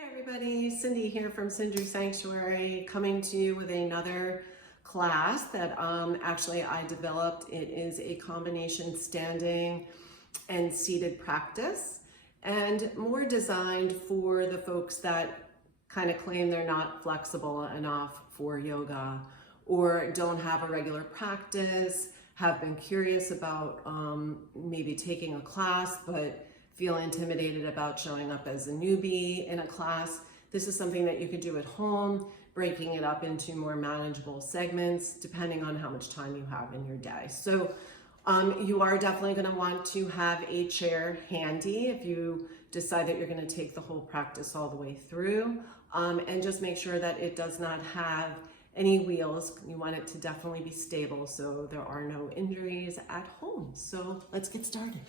Hi everybody, Cindy here from Cindy Sanctuary, coming to you with another class that actually I developed. It is a combination standing and seated practice, and more designed for the folks that kind of claim they're not flexible enough for yoga or don't have a regular practice, have been curious about maybe taking a class but feel intimidated about showing up as a newbie in a class. This is something that you could do at home, breaking it up into more manageable segments depending on how much time you have in your day. So you are definitely going to want to have a chair handy if you decide that you're going to take the whole practice all the way through, and just make sure that it does not have any wheels. You want it to definitely be stable so there are no injuries at home. So let's get started.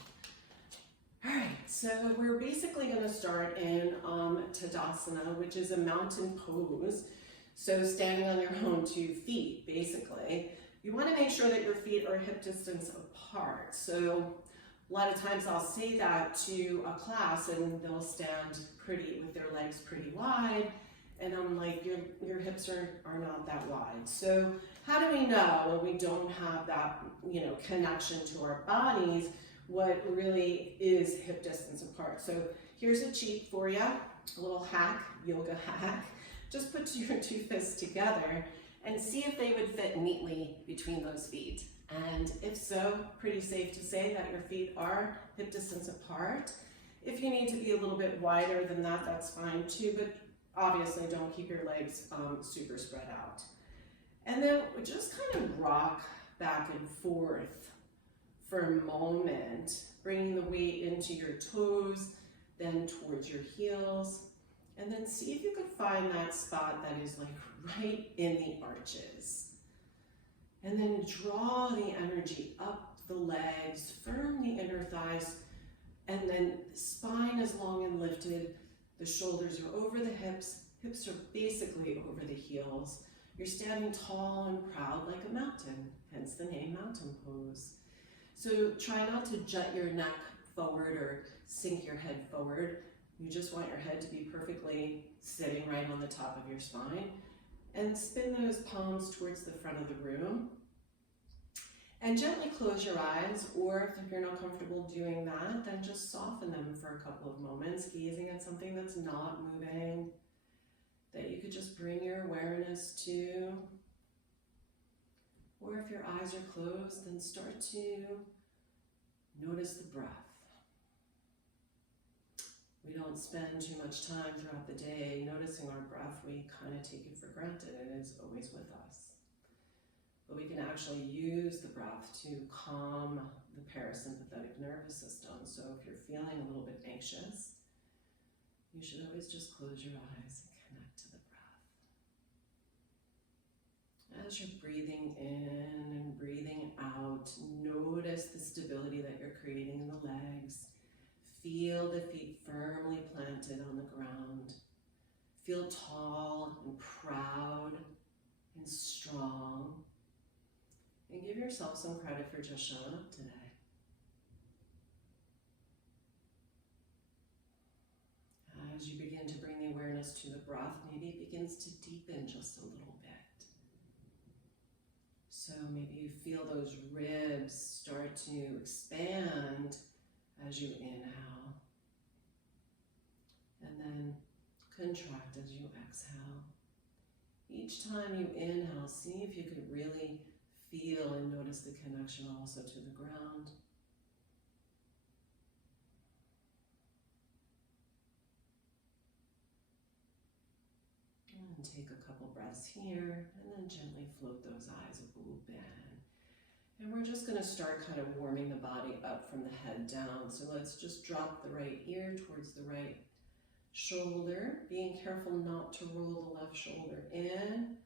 All right, so we're basically going to start in Tadasana, which is a mountain pose. So standing on your own 2 feet, basically. You want to make sure that your feet are hip distance apart. So a lot of times I'll say that to a class and they'll stand with their legs pretty wide. And I'm like, your hips are not that wide. So how do we know when we don't have that, connection to our bodies, what really is hip distance apart? So here's a cheat for you, a little hack, yoga hack. Just put your 2 fists together and see if they would fit neatly between those feet. And if so, pretty safe to say that your feet are hip distance apart. If you need to be a little bit wider than that, that's fine too, but obviously don't keep your legs super spread out. And then just kind of rock back and forth for a moment, bringing the weight into your toes, then towards your heels, and then see if you could find that spot that is like right in the arches. And then draw the energy up the legs, firm the inner thighs, and then the spine is long and lifted, the shoulders are over the hips are basically over the heels. You're standing tall and proud like a mountain, hence the name mountain pose. So try not to jut your neck forward or sink your head forward. You just want your head to be perfectly sitting right on the top of your spine. And spin those palms towards the front of the room. And gently close your eyes, or if you're not comfortable doing that, then just soften them for a couple of moments, gazing at something that's not moving, that you could just bring your awareness to. Or if your eyes are closed, then start to notice the breath. We don't spend too much time throughout the day noticing our breath. We kind of take it for granted. It is always with us. But we can actually use the breath to calm the parasympathetic nervous system. So if you're feeling a little bit anxious, you should always just close your eyes and connect to the breath. As you're breathing in and breathing out, notice the stability that you're creating in the legs. Feel the feet firmly planted on the ground. Feel tall and proud and strong. And give yourself some credit for just showing up today. As you begin to bring the awareness to the breath, maybe it begins to deepen just a little bit. So maybe you feel those ribs start to expand as you inhale. And then contract as you exhale. Each time you inhale, see if you could really feel and notice the connection also to the ground. And take a couple breaths here, and then gently float those eyes open. And we're just going to start kind of warming the body up from the head down. So let's just drop the right ear towards the right shoulder, being careful not to roll the left shoulder in,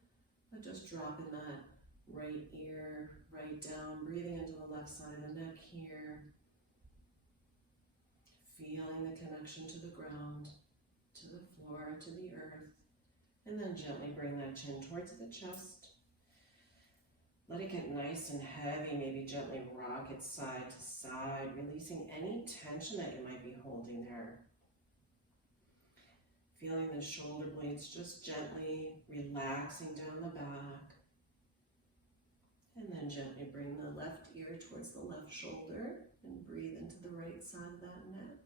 but just dropping that right ear right down, breathing into the left side of the neck here, feeling the connection to the ground, to the floor, to the earth, and then gently bring that chin towards the chest. Let it get nice and heavy, maybe gently rock it side to side, releasing any tension that you might be holding there. Feeling the shoulder blades just gently relaxing down the back. And then gently bring the left ear towards the left shoulder and breathe into the right side of that neck.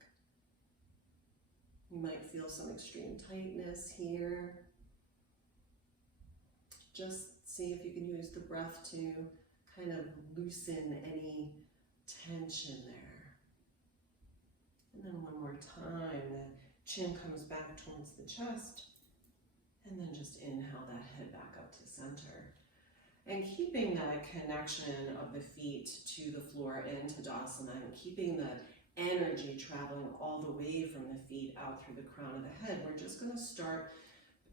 You might feel some extreme tightness here. Just see if you can use the breath to kind of loosen any tension there. And then one more time, the chin comes back towards the chest. And then just inhale that head back up to center. And keeping that connection of the feet to the floor in Tadasana, and keeping the energy traveling all the way from the feet out through the crown of the head, we're just going to start,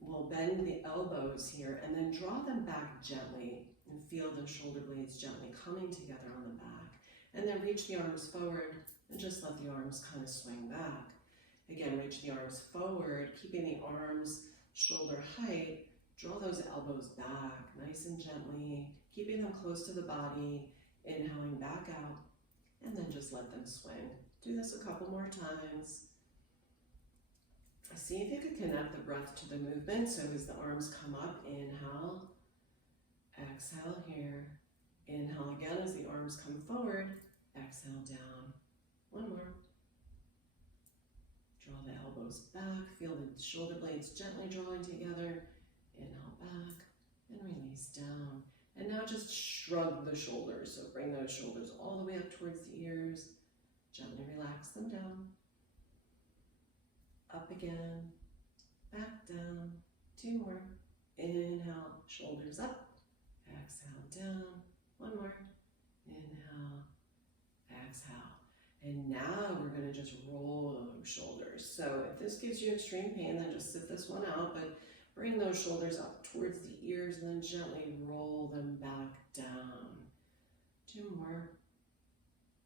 we'll bend the elbows here and then draw them back gently and feel the shoulder blades gently coming together on the back. And then reach the arms forward and just let the arms kind of swing back. Again, reach the arms forward, keeping the arms shoulder height. Draw those elbows back, nice and gently, keeping them close to the body, inhaling back out, and then just let them swing. Do this a couple more times. See if you could connect the breath to the movement. So as the arms come up, inhale, exhale here. Inhale again as the arms come forward, exhale down. One more. Draw the elbows back, feel the shoulder blades gently drawing together. Inhale back and release down. And now just shrug the shoulders. So bring those shoulders all the way up towards the ears. Gently relax them down. Up again, back down. Two more. Inhale, shoulders up. Exhale down. One more. Inhale, exhale. And now we're going to just roll those shoulders. So if this gives you extreme pain, then just sit this one out. But bring those shoulders up towards the ears and then gently roll them back down. Two more.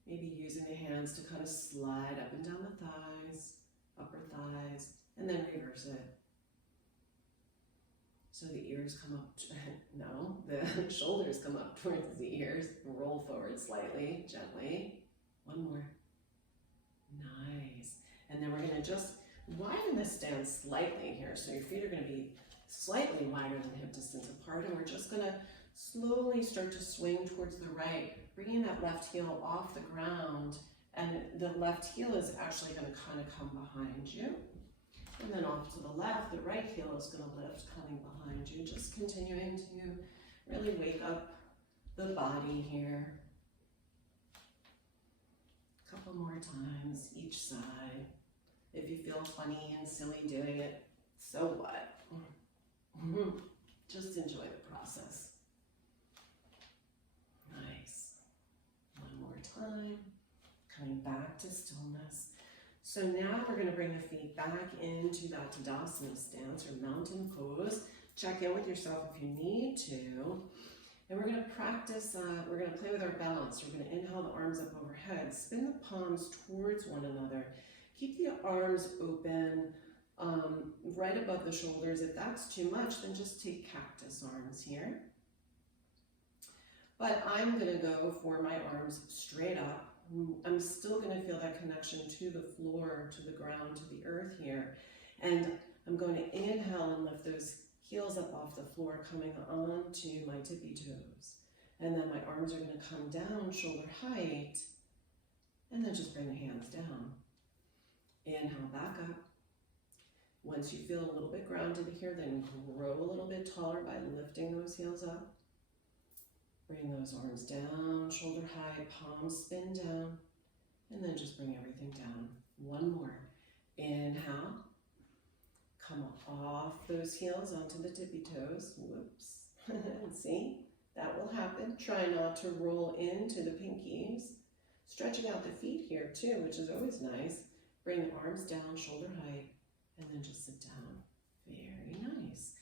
Maybe using the hands to kind of slide up and down the thighs, upper thighs, and then reverse it. So the ears come up, no, the shoulders come up towards the ears. Roll forward slightly, gently. One more. Nice. And then we're going to just widen the stance slightly here. So your feet are going to be slightly wider than hip distance apart. And we're just going to slowly start to swing towards the right, bringing that left heel off the ground. And the left heel is actually going to kind of come behind you. And then off to the left, the right heel is going to lift, coming behind you. Just continuing to really wake up the body here. A couple more times each side. If you feel funny and silly doing it, so what? Just enjoy the process. Nice. One more time. Coming back to stillness. So now we're going to bring the feet back into that Tadasana stance or mountain pose. Check in with yourself if you need to. And we're going to practice, we're going to play with our balance. We're going to inhale the arms up overhead, spin the palms towards one another. Keep the arms open right above the shoulders. If that's too much, then just take cactus arms here. But I'm going to go for my arms straight up. I'm still going to feel that connection to the floor, to the ground, to the earth here. And I'm going to inhale and lift those heels up off the floor, coming onto my tippy toes. And then my arms are going to come down shoulder height. And then just bring the hands down. Inhale back up. Once you feel a little bit grounded here, then grow a little bit taller by lifting those heels up. Bring those arms down, shoulder high, palms spin down, and then just bring everything down. One more. Inhale. Come off those heels onto the tippy toes. Whoops. See? That will happen. Try not to roll into the pinkies. Stretching out the feet here too, which is always nice. Bring the arms down, shoulder height, and then just sit down. Very nice.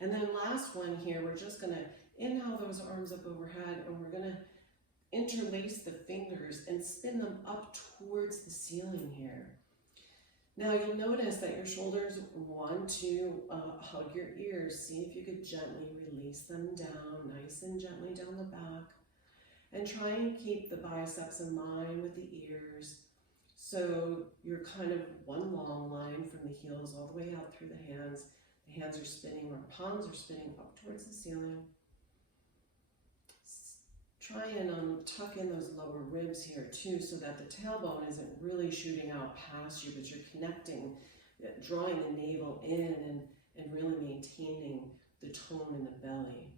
And then last one here, we're just going to inhale those arms up overhead, and we're going to interlace the fingers and spin them up towards the ceiling here. Now you'll notice that your shoulders want to hug your ears. See if you could gently release them down, nice and gently down the back. And try and keep the biceps in line with the ears. So you're kind of one long line from the heels all the way out through the hands. The hands are spinning, or palms are spinning up towards the ceiling. Try and tuck in those lower ribs here too, so that the tailbone isn't really shooting out past you, but you're connecting, drawing the navel in and really maintaining the tone in the belly.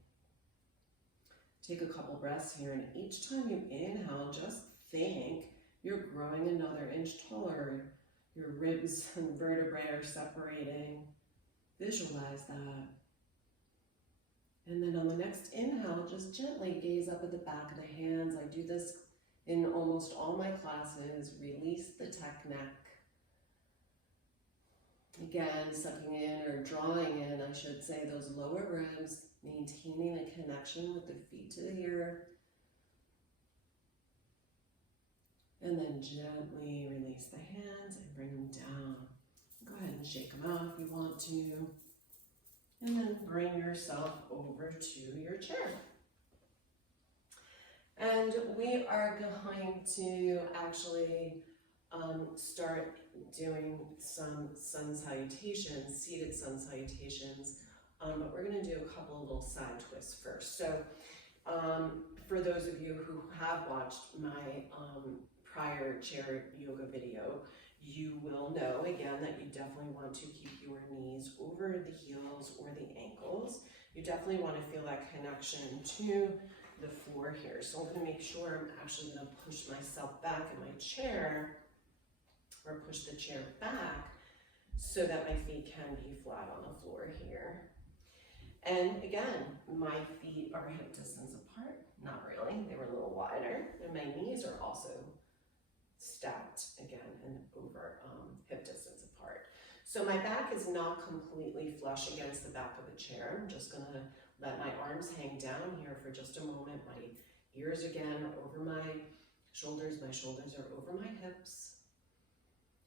Take a couple breaths here, and each time you inhale, just think you're growing another inch taller. Your ribs and vertebrae are separating. Visualize that. And then on the next inhale, just gently gaze up at the back of the hands. I do this in almost all my classes. Release the tech neck. Again, sucking in or drawing in, I should say, those lower ribs, maintaining the connection with the feet to the earth. And then gently release the hands and bring them down. Go ahead and shake them out if you want to. And then bring yourself over to your chair. And we are going to actually start doing some sun salutations, seated sun salutations, but we're going to do a couple of little side twists first. So for those of you who have watched my prior chair yoga video, you will know again that you definitely want to keep your knees over the heels or the ankles. You definitely want to feel that connection to the floor here. So I'm going to make sure I'm actually going to push myself back in my chair, or push the chair back so that my feet can be flat on the floor here. And again, my feet are hip distance apart. Not really, they were a little wider. And my knees are also stacked again and over hip distance apart. So my back is not completely flush against the back of the chair. I'm just gonna let my arms hang down here for just a moment. My ears again are over my shoulders are over my hips.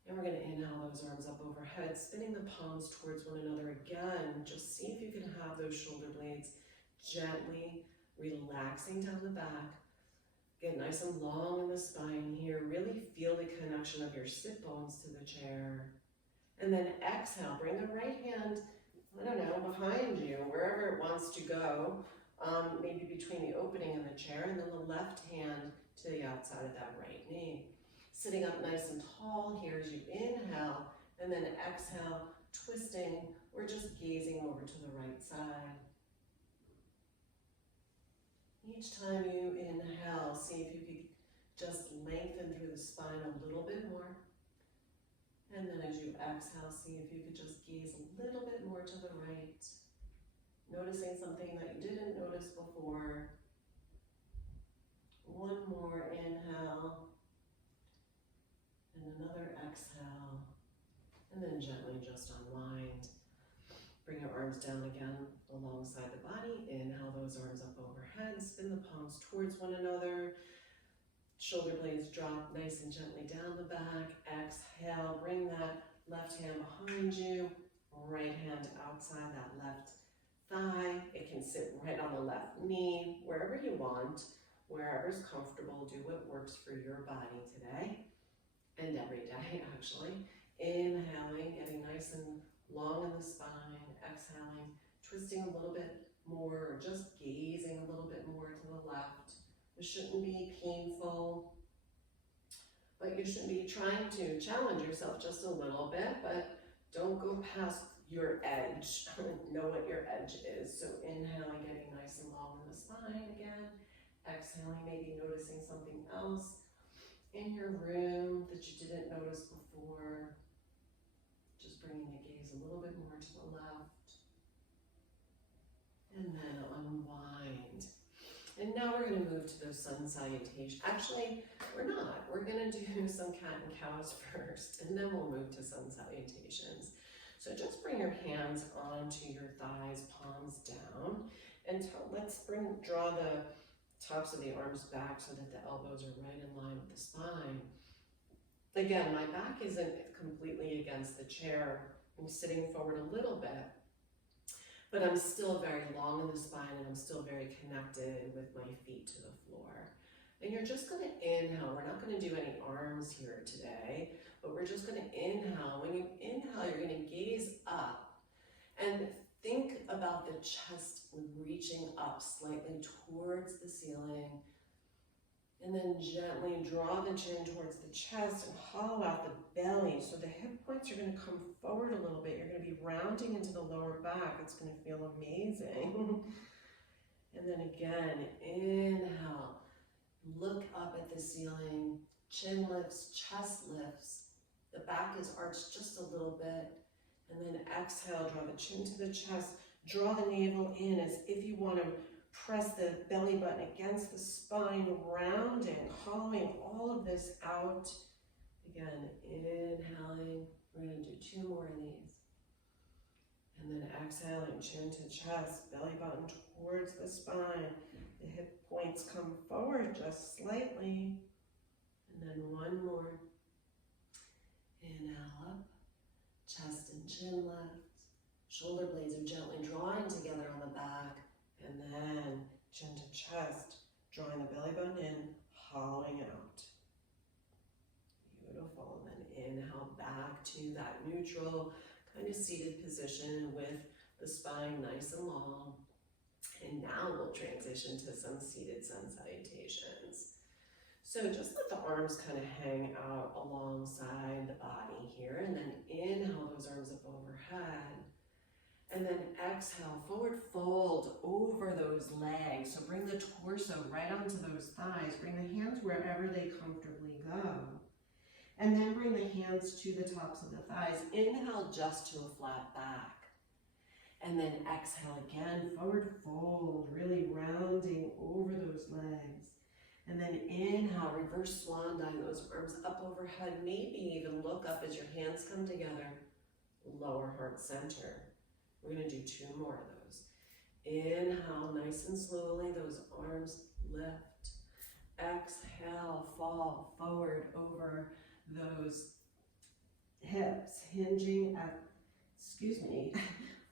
And we're gonna inhale those arms up overhead, spinning the palms towards one another again. Just see if you can have those shoulder blades gently relaxing down the back. Get nice and long in the spine here. Really feel the connection of your sit bones to the chair. And then exhale, bring the right hand, I don't know, behind you, wherever it wants to go, maybe between the opening in the chair, and then the left hand to the outside of that right knee. Sitting up nice and tall here as you inhale, and then exhale, twisting or just gazing over to the right side. Each time you inhale, see if you could just lengthen through the spine a little bit more. And then as you exhale, see if you could just gaze a little bit more to the right. Noticing something that you didn't notice before. One more inhale. And another exhale. And then gently just unwind. Bring your arms down again alongside the body. Inhale those arms up overhead. Spin the palms towards one another. Shoulder blades drop nice and gently down the back. Exhale, bring that left hand behind you. Right hand outside that left thigh. It can sit right on the left knee, wherever you want, wherever's comfortable. Do what works for your body today and every day, actually. Inhaling, getting nice and long in the spine. Exhaling, twisting a little bit more, or just gazing a little bit more to the left. It shouldn't be painful, but you should be trying to challenge yourself just a little bit, but don't go past your edge. Know what your edge is. So inhaling, getting nice and long in the spine again. Exhaling, maybe noticing something else in your room that you didn't notice before. Just bringing the gaze a little bit more to the left. And then unwind. And now we're going to move to those sun salutations. Actually, we're not. We're going to do some cat and cows first, and then we'll move to sun salutations. So just bring your hands onto your thighs, palms down, and let's draw the tops of the arms back so that the elbows are right in line with the spine. Again, my back isn't completely against the chair. I'm sitting forward a little bit, but I'm still very long in the spine and I'm still very connected with my feet to the floor. And you're just going to inhale. We're not going to do any arms here today. we're just going to inhale. When you inhale, you're going to gaze up and think about the chest reaching up slightly towards the ceiling. And then gently draw the chin towards the chest and hollow out the belly. So the hip points are going to come forward a little bit. You're going to be rounding into the lower back. It's going to feel amazing. And then again, inhale. Look up at the ceiling. Chin lifts, chest lifts. The back is arched just a little bit. And then exhale, draw the chin to the chest. Draw the navel in as if you want to press the belly button against the spine, rounding, hollowing all of this out. Again, inhaling. We're going to do 2 more of these. And then exhaling, chin to chest, belly button towards the spine. The hip points come forward just slightly. And then 1 more. Inhale up, chest and chin lift. Shoulder blades are gently drawing together on the back. And then chin to chest, drawing the belly button in, hollowing out. Beautiful. And then inhale back to that neutral kind of seated position with the spine nice and long. And now we'll transition to some seated sun salutations. So just let the arms kind of hang out alongside the body here, and then inhale those arms up overhead. And then exhale, forward fold over those legs. So bring the torso right onto those thighs. Bring the hands wherever they comfortably go. And then bring the hands to the tops of the thighs. Inhale just to a flat back. And then exhale again, forward fold, really rounding over those legs. And then inhale, reverse swan dive, those arms up overhead. Maybe even look up as your hands come together. Lower heart center. We're going to do 2 more of those. Inhale, nice and slowly, those arms lift. Exhale, fall forward over those hips, hinging at,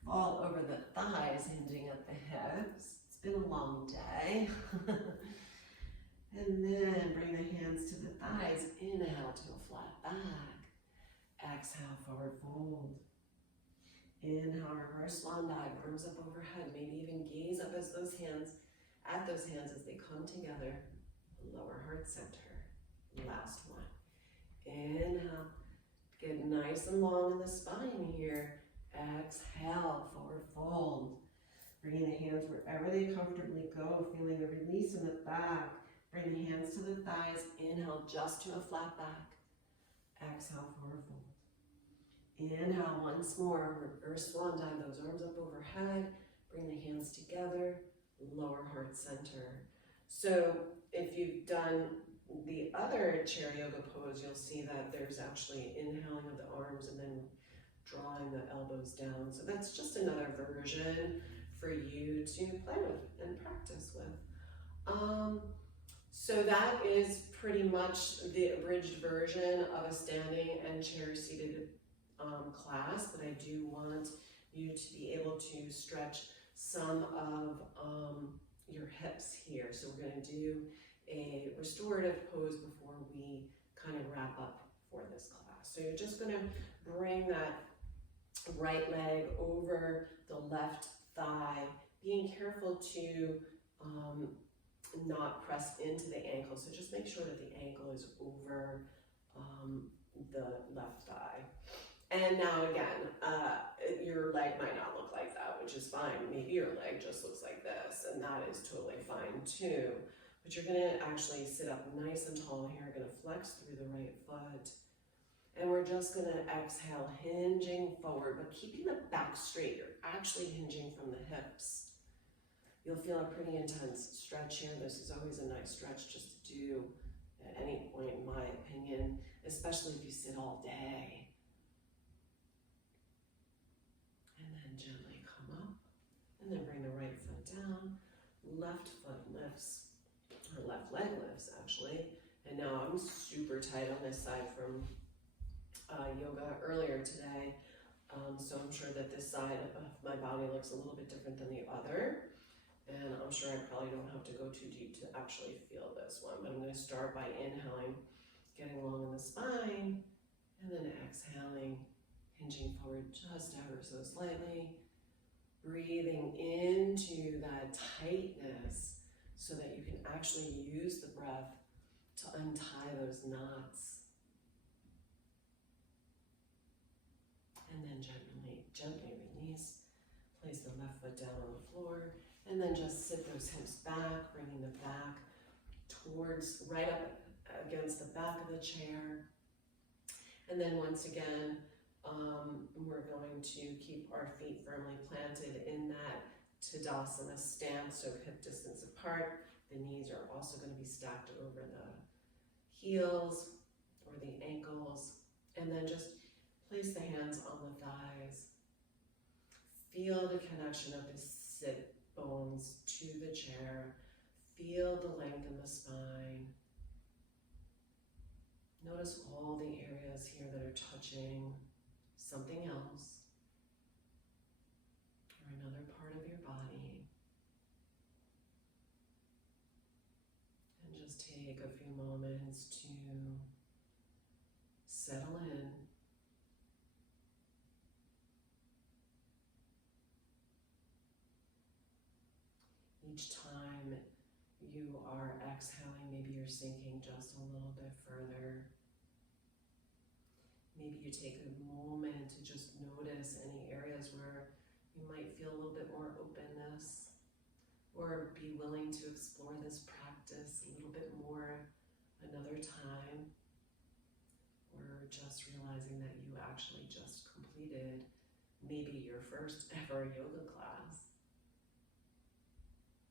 fall over the thighs, hinging at the hips. It's been a long day. And then bring the hands to the thighs. Inhale to a flat back. Exhale, forward fold. Inhale, reverse swan dive, arms up overhead. Maybe even gaze up as those hands as they come together. Lower heart center. Last one. Inhale, get nice and long in the spine here. Exhale, forward fold. Bringing the hands wherever they comfortably go, feeling the release in the back. Bring the hands to the thighs. Inhale, just to a flat back. Exhale, forward fold. Inhale once more, reverse swan dive, those arms up overhead. Bring the hands together, lower heart center. So if you've done the other chair yoga pose, you'll see that there's actually inhaling of the arms and then drawing the elbows down. So that's just another version for you to play with and practice with. So that is pretty much the abridged version of a standing and chair seated class, but I do want you to be able to stretch some of your hips here. So we're going to do a restorative pose before we kind of wrap up for this class. So you're just going to bring that right leg over the left thigh, being careful to not press into the ankle. So just make sure that the ankle is over the left thigh. And now again, your leg might not look like that, which is fine. Maybe your leg just looks like this, and that is totally fine too. But you're gonna actually sit up nice and tall here, gonna flex through the right foot. And we're just gonna exhale, hinging forward, but keeping the back straight. You're actually hinging from the hips. You'll feel a pretty intense stretch here. This is always a nice stretch just to do at any point, in my opinion, especially if you sit all day. And then gently come up, and then bring the right foot down. Left foot lifts, or left leg lifts actually. And now I'm super tight on this side from yoga earlier today. So I'm sure that this side of my body looks a little bit different than the other. And I'm sure I probably don't have to go too deep to actually feel this one, but I'm going to start by inhaling, getting long in the spine, And then exhaling, hinging forward just ever so slightly, breathing into that tightness so that you can actually use the breath to untie those knots. And then gently release. Place the left foot down on the floor, and then just sit those hips back, bringing the back towards, right up against the back of the chair. And then once again, we're going to keep our feet firmly planted in that Tadasana stance, so hip distance apart. The knees are also going to be stacked over the heels or the ankles. And then just place the hands on the thighs. Feel the connection of the sit bones to the chair. Feel the length in the spine. Notice all the areas here that are touching something else or another part of your body. And just take a few moments to settle in. Each time you are exhaling, maybe you're sinking just a little bit further. Maybe you take a moment to just notice any areas where you might feel a little bit more openness, or be willing to explore this practice a little bit more another time, or just realizing that you actually just completed maybe your first ever yoga class.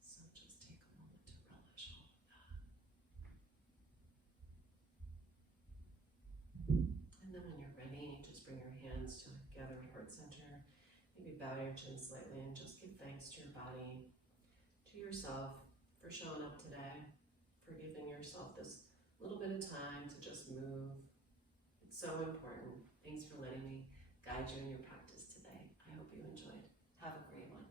So just take a moment to relish all of that. And then when you're ready, just bring your hands together at heart center. Maybe bow your chin slightly and just give thanks to your body, to yourself, for showing up today, for giving yourself this little bit of time to just move. It's so important. Thanks for letting me guide you in your practice today. I hope you enjoyed. Have a great one.